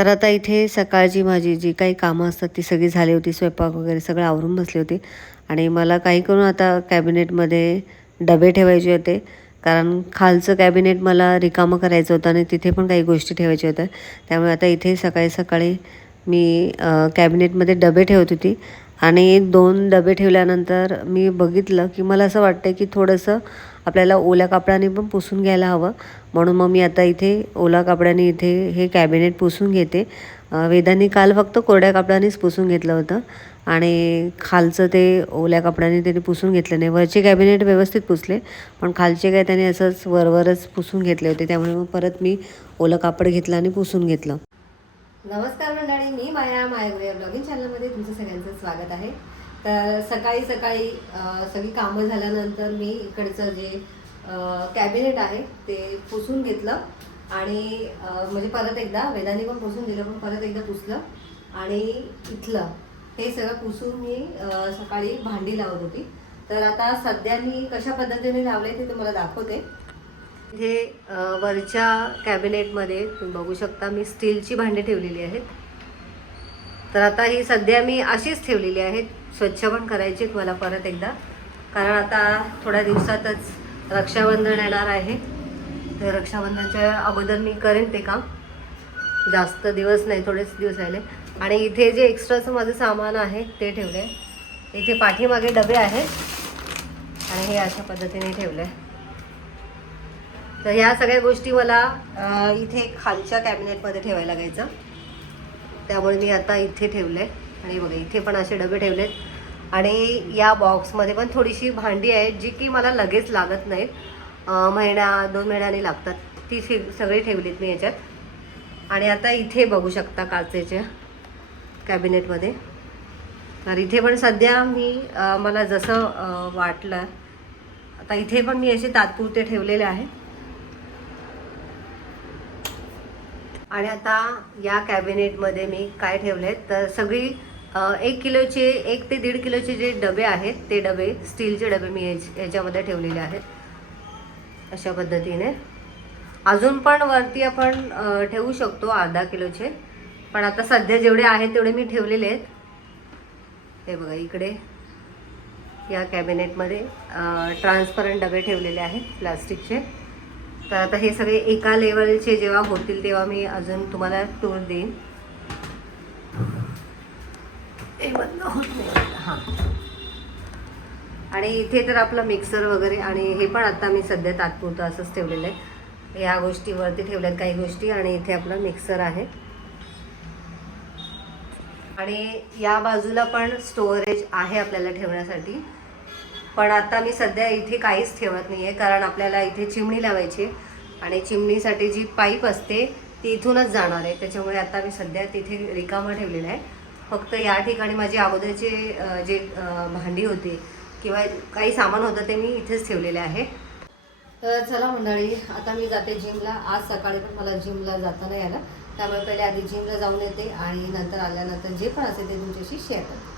तर आता इथे सकाळची माझी जी काही कामं असतात ती सगळी झाली होती. स्वयंपाक वगैरे सगळं आवरून बसले होते आणि मला काही करून आता कॅबिनेटमध्ये डबे ठेवायचे होते. कारण खालचं कॅबिनेट मला रिकामं करायचं होतं आणि तिथे पण काही गोष्टी ठेवायच्या होत्या. त्यामुळे आता इथे सकाळी सकाळी मी कॅबिनेटमध्ये डबे ठेवत होती आणि 2 डबे ठेवल्यानंतर मी बघितलं की मला असं वाटतं की थोडंसं आपल्याला ओल्या कापडाने पण पुसून घ्यायला हवं. म्हणून मग मी आता इथे ओला कापडाने इथे हे कॅबिनेट पुसून घेते. वेदांनी काल फक्त कोरड्या कापडानेच पुसून घेतलं होतं आणि खालचं ते ओल्या कपड्याने त्याने पुसून घेतलं नाही. वरचे कॅबिनेट व्यवस्थित पुसले, पण खालचे काय त्याने असंच वरवरच पुसून घेतले होते. त्यामुळे मग परत मी ओलं कापड घेतलं आणि पुसून घेतलं. नमस्कार मंडळी, मी माया मायागुरिया ब्लॉगिंग चॅनलमध्ये तुमचं सगळ्यांचं स्वागत आहे. तर सकाळी सकाळी सगळी कामं झाल्यानंतर मी इकडचं जे कॅबिनेट आहे ते पुसून घेतलं आणि म्हणजे परत एकदा वेदाने पण पुसून दिलं, पण परत एकदा पुसलं आणि इथलं हे सगळं पुसून मी सकाळी भांडी लावत होती. तर आता सध्या मी कशा पद्धतीने लावले ते तुम्हाला दाखवते. इथे वरच्या कॅबिनेटमध्ये तुम्ही बघू शकता मी स्टीलची भांडी ठेवलेली आहेत. तर आता ही सध्या मी अशीच ठेवलेली आहेत. स्वच्छ पण करायची मला परत एकदा, कारण आता थोड्या दिवसातच रक्षाबंधन येणार आहे. तर रक्षाबंधनच्या अगोदर मी करेन ते काम. जास्त दिवस नाही, थोडेच दिवस राहिले. आणि इथे जे एक्स्ट्राचं माझं सामान आहे ते ठेवलं आहे. इथे पाठीमागे डबे आहेत आणि हे अशा पद्धतीने ठेवलं आहे. तर ह्या सगळ्या गोष्टी मला इथे खालच्या कॅबिनेटमध्ये ठेवायला लागायचं. त्यामुळे मी आता इथे ठेवले आणि बघा इथे पण असे डबे ठेवलेत. आणि या बॉक्समध्ये पण थोडीशी भांडी आहेत जी की मला लगेच लागत नाहीत, 1-2 महिन्यांनी लागतात. ती सगळी ठेवलीत मी याच्यात. आणि आता इथे बघू शकता काचेच्या कॅबिनेटमध्ये. तर इथे पण सध्या मी मला जसं वाटलं आता इथे पण मी असे तात्पुरते ठेवलेले आहे. आणि आता या कॅबिनेटमध्ये मी काय ठेवले तर सगळी 1 किलोचे 1 ते 1.5 किलोचे जे डबे आहेत ते डबे, स्टीलचे डबे मी याच्यामध्ये ठेवलेले आहेत अशा पद्धतीने. अजून पण वरती आपण ठेवू शकतो अर्धा किलोचे, पण आता सध्या जेवढे आहेत तेवढे मी ठेवलेले आहेत. हे बघा इकडे या कॅबिनेटमध्ये ट्रान्सपरंट डबे ठेवलेले आहेत प्लास्टिकचे. तर आता हे सगळे एका लेवलचे जेव्हा होतील तेव्हा मी अजून तुम्हाला टूर देईन. हे बंद होत नाही. हां. आणि इथे तर आपलं मिक्सर वगैरे आणि हे पण आता मी सध्या तात्पुरतं असंच ठेवलेलं आहे. या गोष्टीवरती ठेवल्यात काही गोष्टी आणि इथे आपला मिक्सर आहे. आणि या बाजूला पण स्टोरेज आहे आपल्याला ठेवण्यासाठी. पण आता मी सध्या इथे काहीच ठेवत नाही आहे, कारण आपल्याला इथे चिमणी लावायची आणि चिमणीसाठी जी पाईप असते ती इथूनच जाणार आहे. त्याच्यामुळे आता मी सध्या तिथे रिकामं ठेवलेलं आहे. फक्त या ठिकाणी माझी अगोदरचे जे भांडी होती किंवा काही सामान होतं ते मी इथेच ठेवलेले आहे. तर चला मंडळी, आता मी जाते जिमला. आज सकाळी पण मला जिमला जाता नाही आलं, त्यामुळे पहिले आधी जिमला जाऊन येते आणि नंतर आल्यानंतर जे पण असेल ते तुमच्याशी शेअर करते.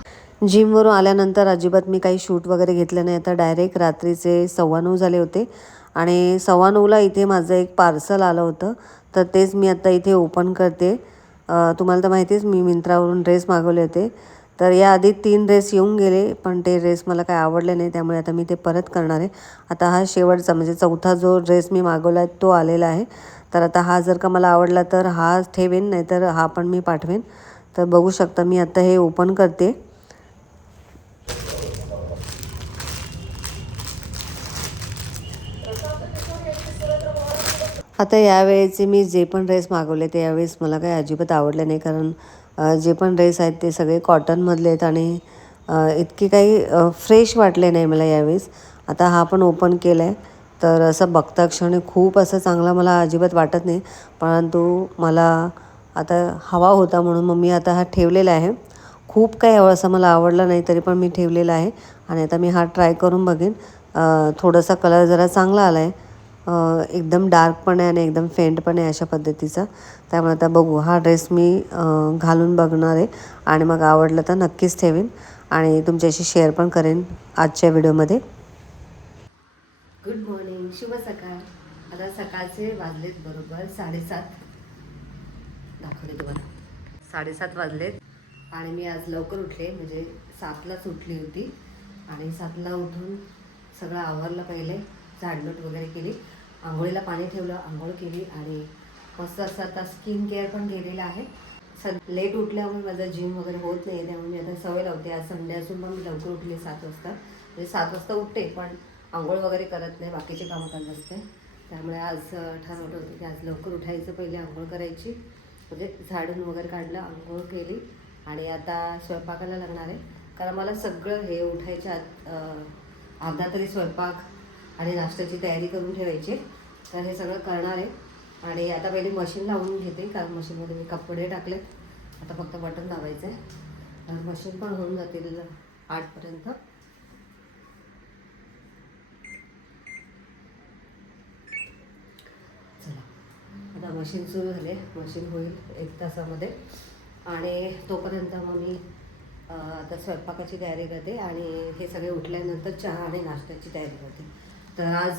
जिमवरून आल्यानंतर अजिबात मी काही शूट वगैरे घेतलं नाही. आता डायरेक्ट रात्रीचे 9:15 झाले होते आणि 9:15ला इथे माझं एक पार्सल आलं होतं. तर तेच मी आता इथे ओपन करते. तुम्हाला तर माहितीच मी मिंत्रावरून ड्रेस मागवले होते. तर याआधी 3 ड्रेस येऊन गेले, पण ते ड्रेस मला काही आवडले नाही, त्यामुळे आता मी ते परत करणार आहे. आता हा शेवटचा म्हणजे 4था जो ड्रेस मी मागवला आहे तो आलेला आहे. तर आता हा जर का मला आवडला तर हा ठेवेन, नाही तर हा पण मी पाठवेन. तर बघू शकता मी आता हे ओपन करते. आता यावेळेचे मी जे पण ड्रेस मागवले ते यावेळेस मला काही अजिबात आवडले नाही, कारण जे पण ड्रेस आहेत ते सगळे कॉटनमधले आहेत आणि इतके काही फ्रेश वाटले नाही मला यावेळेस. आता हा पण ओपन केला आहे, तर असं बघता क्षणी खूप असं चांगला मला अजिबात वाटत नाही, परंतु मला आता हवा होता म्हणून मग मी आता हा ठेवलेला आहे. खूप काही हवं असं मला आवडलं नाही, तरी पण मी ठेवलेला आहे आणि आता मी हा ट्राय करून बघेन. थोडासा कलर जरा चांगला आला आहे, एकदम डार्क पण आहे आणि एकदम फेंट पण आहे अशा पद्धतीचा. त्यामुळे आता बघू, हा ड्रेस मी घालून बघणार आहे आणि मग आवडलं तर नक्कीच ठेवेन आणि तुमच्याशी शेअर पण करेन आजच्या व्हिडिओमध्ये. गुड मॉर्निंग, शुभ सकाळ. आता सकाळचे वाजलेत बरोबर 7:30. दाखवते तुम्हाला. 7:30 वाजलेत आणि मी आज लवकर उठले, म्हणजे 7लाच उठली होती. आणि 7ला उठून सगळं आवरलं, पहिले झाडलोट वगैरे केली, आंघोळीला पाणी ठेवलं, आंघोळ केली आणि मस्त असं आता स्किन केअर पण केलेलं आहे. लेट उठल्यामुळे माझं जिम वगैरे होत नाही, त्यामुळे मी आता सवय लावते. आज संडे असून पण मी लवकर उठली 7 वाजता, म्हणजे 7 वाजता उठते पण आंघोळ वगैरे करत नाही, बाकीचे कामं करत असते. त्यामुळे आज ठरवलं होतं की आज लवकर उठायचं, पहिले आंघोळ करायची, म्हणजे झाडून वगैरे काढलं, आंघोळ केली आणि आता स्वयंपाकाला लागणार आहे. कारण मला सगळं हे उठायच्या अर्धा तरी स्वयंपाक आणि नाश्त्याची तयारी करून ठेवायची, तर हे सगळं करणार आहे. आणि आता पहिले मशीन लावून घेते, कारण मशीनमध्ये मी कपडे टाकलेत, आता फक्त बटन लावायचं आहे, तर मशीन पण होऊन जातील 8पर्यंत. चला आता मशीन सुरू झाले, मशीन होईल 1 तासामध्ये आणि तोपर्यंत मग मी आता स्वयंपाकाची तयारी करते आणि हे सगळे उठल्यानंतर चहा आणि नाश्त्याची तयारी करते. तर आज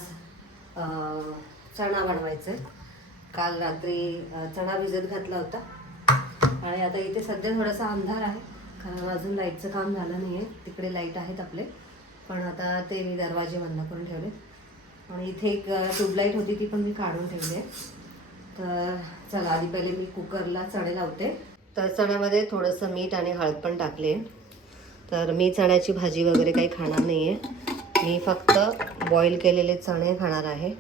चणा बनवायचं आहे. काल रात्री चणा भिजत घातला होता आणि आता इथे सध्या थोडासा अंधार आहे, कारण अजून लाईटचं काम झालं नाही आहे. तिकडे लाईट आहेत आपले, पण आता ते मी दरवाजे बंद करून ठेवले आणि इथे एक ट्यूबलाईट होती, ती पण मी काढून ठेवली आहे. तर चला आधी पहिले मी कुकरला चणे लावते. तर चण्यामध्ये थोडंसं मीठ आणि हळद पण टाकले. तर मी चण्याची भाजी वगैरे काही खाणार नाही आहे, मी फक्त बॉईल केलेले चणे खाणार आहे.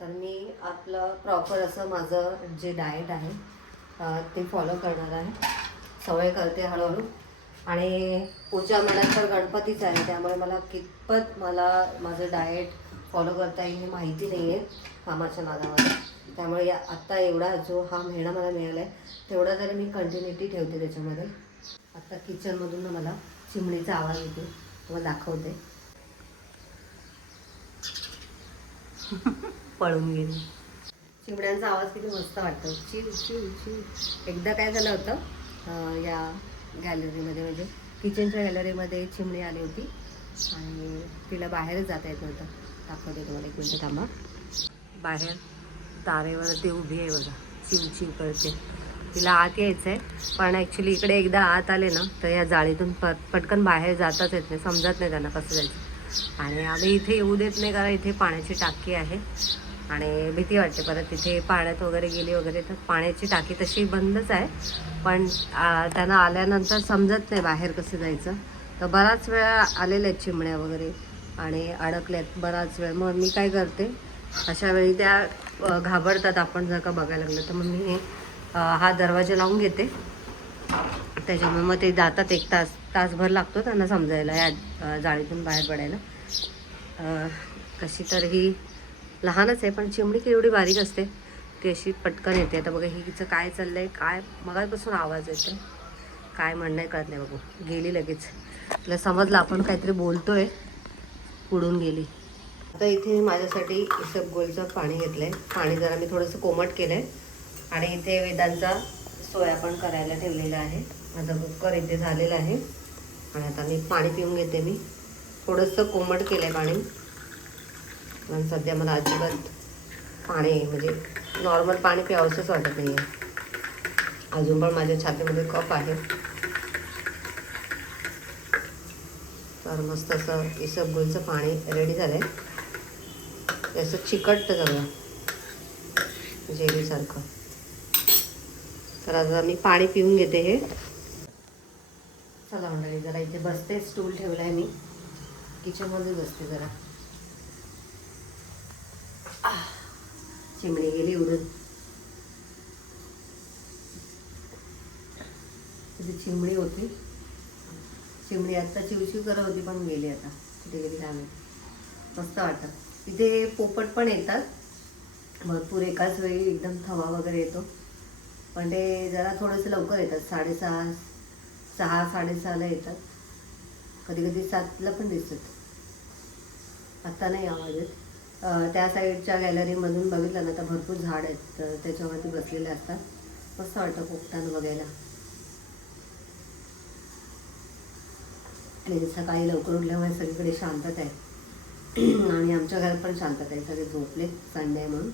तर मी आपलं प्रॉपर असं माझं जे डाएट आहे ते फॉलो करणार आहे, सवय करते हळूहळू. आणि पुढच्या महिन्यात तर गणपतीच आहे, त्यामुळे मला कितपत माझं डाएट फॉलो करता येईल हे माहिती नाही आहे कामाच्या नादामध्ये. त्यामुळे आत्ता एवढा जो हा महिना मला मिळाला आहे तेवढा जरी मी कंटिन्युटी ठेवते त्याच्यामध्ये. आत्ता किचनमधून ना मला चिमणीचा आवाज येतो, तुम्हाला दाखवते. पळून गेली. चिमण्यांचा आवाज किती मस्त वाटतो, चिव चिव चिव. एकदा काय झालं होतं, या गॅलरीमध्ये म्हणजे किचनच्या गॅलरीमध्ये चिमणी आली होती आणि तिला बाहेरच जाता येत नव्हतं. दाखवते तुम्हाला, 1 मिनिट थांबा. बाहेर तारेवर ती उभी आहे बघा, चिव चिव करते. तिला आत यायचं आहे, पण ॲक्च्युली इकडे एकदा आत आले ना तर या जाळीतून पटकन बाहेर जाताच येत नाही, समजत नाही त्यांना कसं जायचं. आणि आम्ही इथे येऊ देत नाही, कारण इथे पाण्याची टाकी आहे आणि भीती वाटते परत तिथे पाण्यात वगैरे गेली वगैरे तर. पाण्याची टाकी तशी बंदच आहे, पण त्यांना आल्यानंतर समजत नाही बाहेर कसं जायचं. तर बराच वेळा आलेल्या आहेत चिमण्या वगैरे आणि अडकल्यात बराच वेळ. मग मी काय करते, अशा वेळी त्या घाबरतात आपण जर का बघायला लागलं तर, मग मी हा दरवाजा लावून घेते. त्याच्यामुळे मग ते जातात, 1 तासभर लागतो त्यांना समजायला या जाळीतून बाहेर पडायला. कशी तर ही लहानच आहे, पण चिमणी केवढी बारीक असते, ती अशी पटकन येते. आता बघा हिचं काय चाललं आहे, काय मगापासून आवाज येतो, काय म्हणणं आहे कळत नाही. बघू गेली लगेच, तिला समजलं आपण काहीतरी बोलतोय, उडून गेली. आता इथे माझ्यासाठी इसबगोलचं पाणी घेतलं आहे. पाणी जरा मी थोडंसं कोमट केलं आहे आणि इथे वेदांचा सोया पण करायला ठेवलेला आहे. माझं कुकर इथे झालेलं आहे आणि आता मी पाणी पिऊन घेते. मी थोडंसं कोमट केलं आहे पाणी, पण सध्या मला अजिबात पाणी म्हणजे नॉर्मल पाणी प्यावंसंच वाटत नाही आहे. अजून पण माझ्या छातीमध्ये कफ आहे. तर मस्त असं इसबगोलचं पाणी रेडी झालं आहे. ते असं चिकटतं सगळं जेलीसारखं. तर आता मी पाणी पिऊन घेते हे. चला मंडळी, जरा इथे बसते, स्टूल ठेवला आहे मी, किचनमध्ये बसते जरा. चिमणी गेली उडून. तिथे चिमणी होती, चिमणी आत्ता चिवचिव करत होती पण गेली. आता कुठे गेली काय माहिती. मस्त वाटतं. इथे पोपट पण येतात भरपूर एकाच वेळी, एकदम थवा वगैरे येतो, पण ते जरा थोडंसं लवकर येतात, 6:30 6:30 येतात, कधी कधी 7ला पण दिसतात. आत्ता नाही आवाज येत. त्या साईडच्या गॅलरीमधून बघितलं ना तर भरपूर झाड आहेत, तर त्याच्यावरती बसलेले असतात. मस्त वाटतं पोपटांना बघायला. आणि सकाळी लवकर उठल्यामुळे सगळीकडे शांतता आहे आणि आमच्या घरात पण शांतता आहे, सगळे झोपले, संडे म्हणून.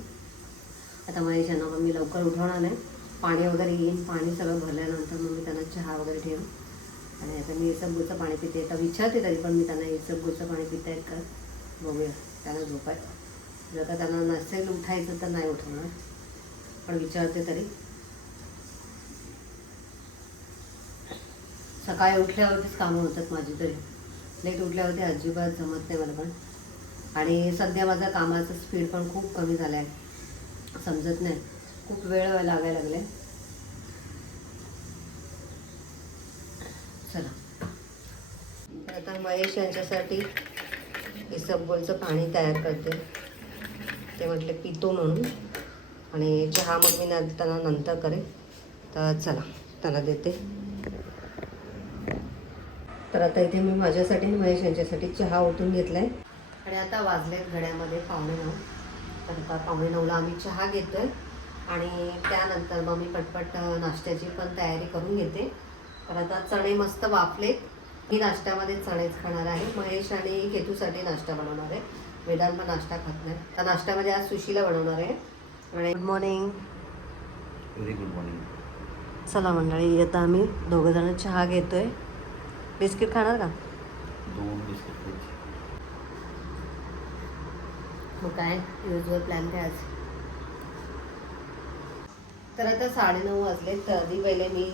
आता महेशांना मग मी लवकर उठवणार नाही, पाणी वगैरे येईन, पाणी सगळं भरल्यानंतर मग मी त्यांना चहा वगैरे ठेवून. आणि आता मी इसबगोळचं पाणी पिते. आता विचारते तरी पण मी त्यांना इसबगोळचं पाणी पिता आहेत का बघूया. त्यांना झोपाय जर का त्यांना नसेल उठायचं तर नाही उठवणार, पण विचारते तरी. सकाळी उठल्यावरतीच कामं होतात माझी, तरी लेट उठल्यावरती अजिबात जमत नाही मला पण. आणि सध्या माझा कामाचा स्पीड पण खूप कमी झाला आहे, समजत नाही, खूप वेळ लागायला लागला आहे. चला तर आता महेश यांच्यासाठी इसबगोळचं पाणी तयार करते. ते म्हटले पितो म्हणून. आणि चहा मग मी त्यांना नंतर करेन. तर चला त्यांना देते. तर आता इथे मी माझ्यासाठी आणि महेश यांच्यासाठी चहा ओतून घेतला आहे. आणि आता वाजलेत घड्यामध्ये 8:45. तर आता 8:45ला आम्ही चहा घेतो आहे. आणि त्यानंतर मग मी पटपट नाश्त्याची पण तयारी करून घेते. तर आता चणे मस्त वाफलेत. मी नाश्त्यामध्ये चणेच खाणार आहे. महेश आणि केतूसाठी नाश्ता बनवणार आहे. वेदांत पण नाश्ता खात नाही. तर नाश्त्यामध्ये आज सुशीला बनवणार आहे. आणि good morning. Very good morning. चला मंडळी, आता आम्ही दोघंजण चहा घेतोय. बिस्किट खाणार का? 2 बिस्किट खायचे. मग काय युजल प्लॅन काय आज? तर आता 9:30 वाजले. तर आधी पहिले मी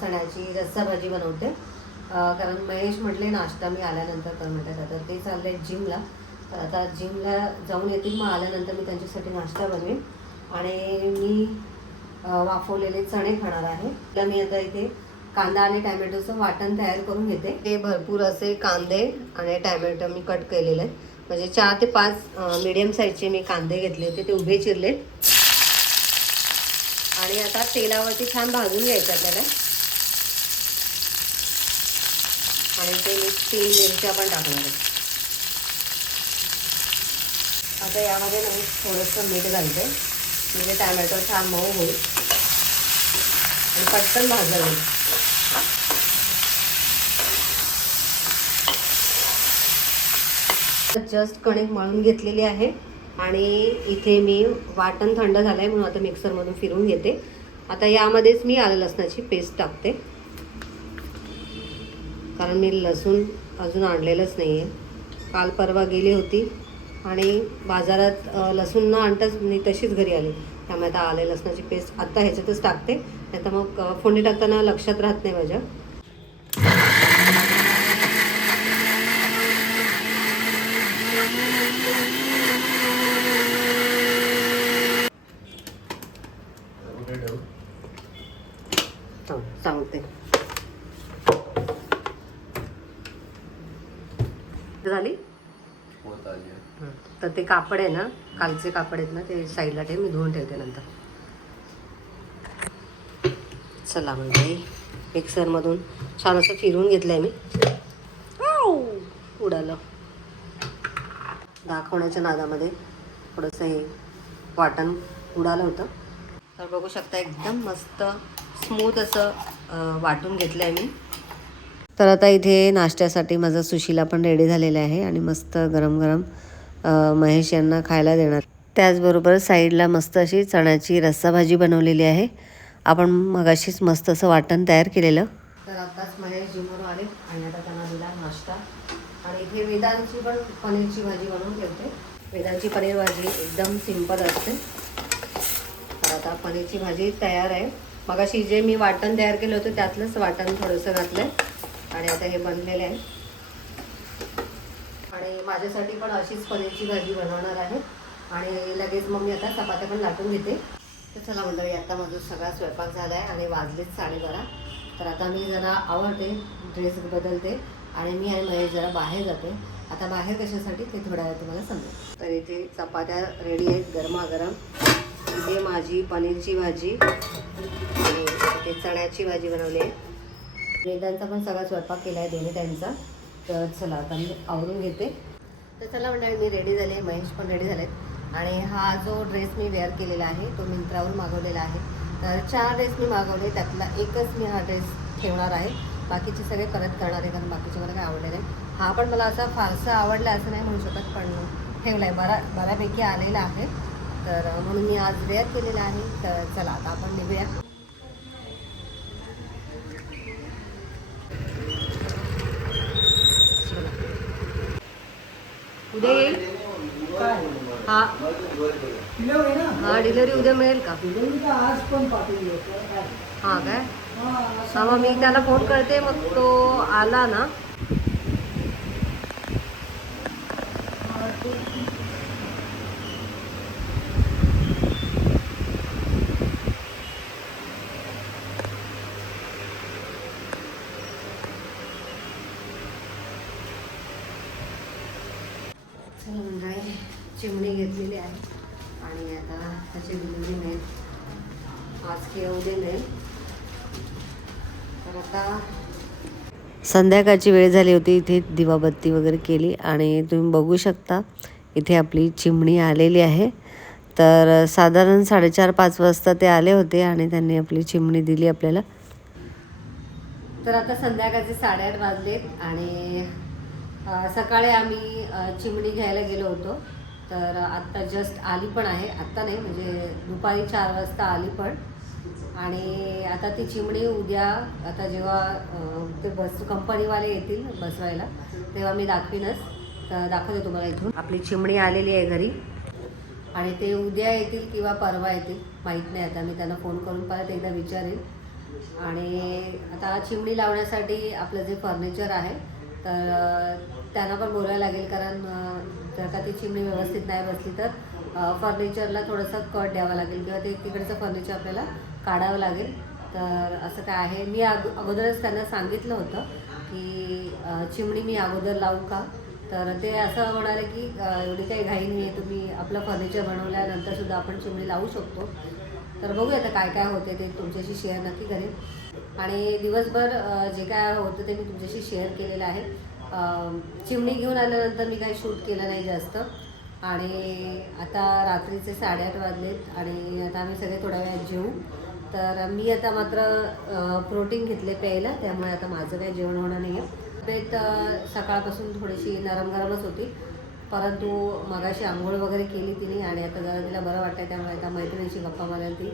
चण्याची रस्सा भाजी बनवते. कारण महेश म्हटले नाश्ता मी आल्यानंतर कर म्हणतात. आता ते चालले जिमला. तर आता जिमला जाऊन येतील, मग आल्यानंतर मी त्यांच्यासाठी नाश्ता बनवेन. आणि मी वाफवलेले चणे खाणार आहे. तर मी आता इथे कांदा आणि टॅमॅटोचं वाटण तयार करून घेते. ते भरपूर असे कांदे आणि टॅमॅटो मी कट केलेले आहेत. म्हणजे 4 ते 5 मीडियम साईजचे मी कांदे घेतले होते, ते उभे चिरले. आणि आता तेलावरती छान भाजून घ्यायचं आपल्याला. आणि ते मी 3 मिरच्या पण टाकणार आहे. आता यामध्ये मी थोडंसं मीठ घालते, म्हणजे टॅमॅटो छान मऊ होईल आणि पटकन भाजलं होईल. जस्ट कणिक मळून घेतलेली आहे. आणि इथे मी वाटण थंड झालं आहे म्हणून आता मिक्सरमधून फिरून घेते. आता यामध्येच मी आलं लसणाची पेस्ट टाकते, कारण मी लसूण अजून आणलेलंच नाही आहे. काल परवा गेली होती आणि बाजारात लसूण न आणताच मी तशीच घरी आली. त्यामुळे आता आले लसणाची पेस्ट आत्ता ह्याच्यातच टाकते, नाही तर मग फोडणी टाकताना लक्षात राहत नाही माझ्या. सांगते झाली. तर ते कापड आहे ना, कालचे कापड आहेत ना, ते साईडला ठेव, मी धुवून ठेवते नंतर. चला म्हणजे मिक्सरमधून छान असं फिरून घेतलं आहे मी. उडालं दाखवण्याच्या नादामध्ये थोडंसं हे वाटण उडालं होतं. तर बघू शकता एकदम मस्त स्मूथ असं वाटून घेतलं आहे मी. तर आता इथे नाश्त्यासाठी माझा सुशीला पण रेडी झालेला आहे आणि मस्त गरम गरम महेश यांना खायला देणार. त्याचबरोबर साईडला मस्त अशी चण्याची रस्सा भाजी बनवलेली आहे. आपण मगाशीच मस्त असं वाटण तयार केलेलं. तर आत्ताच महेश जिमवरून आले आणि आता त्यांना दिला नाश्ता. आणि इथे वेदांची पण पनीरची भाजी बनवून ठेवते. वेदांची पनीर भाजी एकदम सिंपल असते. तर आता पनीरची भाजी तयार आहे. मगाशी जे मी वाटण तयार केलं होतं त्यातलंच वाटण थोडंसं घातलं आहे आणि आता हे बनलेले आहे. आणि माझ्यासाठी पण अशीच पनीरची भाजी बनवणार आहे. आणि लगेच मग मी आता चपात्या पण लाटून घेते. तर चला मंडळी, आता माझा सगळा स्वयंपाक झाला आहे आणि वाजलेच 12:30. तर आता मी जरा आवडते, ड्रेस बदलते आणि मी आणि महेश जरा बाहेर जाते. आता बाहेर कशासाठी ते थोड्या वेळ तुम्हाला समजेल. तर इथे चपात्या रेडी आहेत गरमागरम. इथे माझी पनीरची भाजी आणि इथे चण्याची भाजी बनवली आहे. वेदांचा पण सगळा स्वयंपाक केला आहे दोन्ही टाईमचा. तर चला आता मी आवरून घेते. तर चला मंडळी, मी रेडी झाले, महेश पण रेडी झालेत. आणि हा जो ड्रेस मी वेअर केलेला आहे तो मिंत्रावरून मागवलेला आहे. तर 4 ड्रेस मी मागवले, त्यातला एकच मी हा ड्रेस ठेवणार आहे. बाकीचे सगळे परत करणार आहे, कारण बाकीचे मला काय आवडले नाही. हा पण मला असा फारसा आवडला असं नाही म्हणू शकत, पण ठेवला आहे, बऱ्यापैकी आलेला आहे. तर म्हणून मी आज वेअर केलेला आहे. तर चला आता आपण निघूया. उद्या येईल हा हा डिलिव्हरी उद्या मिळेल का आज पण पाठवली हा काय हा मग मी त्याला फोन करते मग तो आला ना चिमणी घेतलेली आहे आणि आता त्याची डिलिव्हरी मिळेल आज किंवा उद्या मिळेल तर आता संध्याकाळची वेळ झाली होती इथे दिवाबत्ती वगैरे केली आणि तुम्ही बघू शकता इथे आपली चिमणी आलेली आहे तर साधारण 4:30-5 वाजता ते आले होते आणि त्यांनी आपली चिमणी दिली आपल्याला तर आता संध्याकाळचे 8:30 वाजलेत आणि सकाळी आम्ही चिमणी घ्यायला गेलो होतो तर आत्ता जस्ट आली पण आहे आत्ता नाही म्हणजे दुपारी 4 वाजता आली पण आणि आता ती चिमणी उद्या आता जेव्हा ते बस कंपनीवाले येतील बसवायला तेव्हा मी दाखवीनच तर दाखवते तुम्हाला इथून आपली चिमणी आलेली आहे घरी आणि ते उद्या येतील किंवा परवा येतील माहीत नाही आता मी त्यांना फोन करून परत एकदा विचारेन आणि आता चिमणी लावण्यासाठी आपलं जे फर्निचर आहे तर त्यांना पण बोलायला लागेल कारण जर का ती चिमणी व्यवस्थित नाही बसली तर फर्निचरला थोडंसं कट द्यावं लागेल किंवा ते तिकडचं फर्निचर आपल्याला काढावं लागेल तर असं काय आहे मी अगोदरच त्यांना सांगितलं होतं की चिमणी मी अगोदर लावू का तर ते असं म्हणाले की एवढी काही घाई नाही आहे तुम्ही आपलं फर्निचर बनवल्यानंतरसुद्धा आपण चिमणी लावू शकतो तर बघूया आता काय काय होते ते तुमच्याशी शेअर नक्की करेन आणि दिवसभर जे काय होतं ते मी तुमच्याशी शेअर केलेलं आहे चिमणी घेऊन आल्यानंतर मी काही शूट केलं नाही जास्त आणि आता रात्रीचे 8:30 वाजलेत आणि आता आम्ही सगळे थोड्या वेळात जेवू तर मी आता मात्र प्रोटीन घेतले प्यायला त्यामुळे आता माझं काही जेवण होणार नाही आहे तब्येत सकाळपासून थोडीशी नरम गरमच होती परंतु मगाशी आंघोळ वगैरे केली तिने आणि आता जरा तिला बरं वाटतं त्यामुळे आता मैत्रिणीशी गप्पा मारायला ती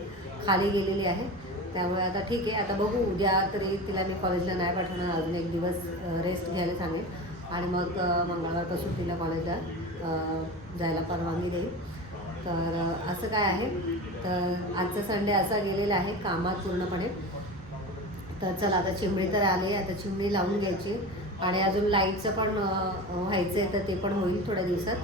खाली गेलेली आहे त्यामुळे आता ठीक आहे आता बघू उद्या तरी तिला मी कॉलेजला नाही पाठवणार अजून एक दिवस रेस्ट घ्यायला सांगेन आणि मग मंगळवारपासून तिला कॉलेजला जायला परवानगी देईल तर असं काय आहे तर आजचा संडे असा गेलेला आहे कामात पूर्णपणे तर चला आता चिमणी तर आली आता चिमणी लावून घ्यायची आणि अजून लाईटचं पण व्हायचं आहे तर ते पण होईल थोड्या दिवसात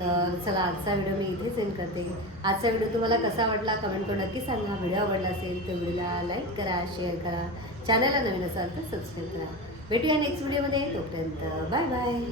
तर चला आजचा व्हिडिओ मी इथेच एंड करते आजचा व्हिडिओ तुम्हाला कसा वाटला कमेंट करून नक्की सांगा व्हिडिओ आवडला असेल तर व्हिडिओला लाईक करा शेअर करा चॅनलला नवीन असाल तर सबस्क्राईब करा भेटूया नेक्स्ट व्हिडिओमध्ये तोपर्यंत बाय बाय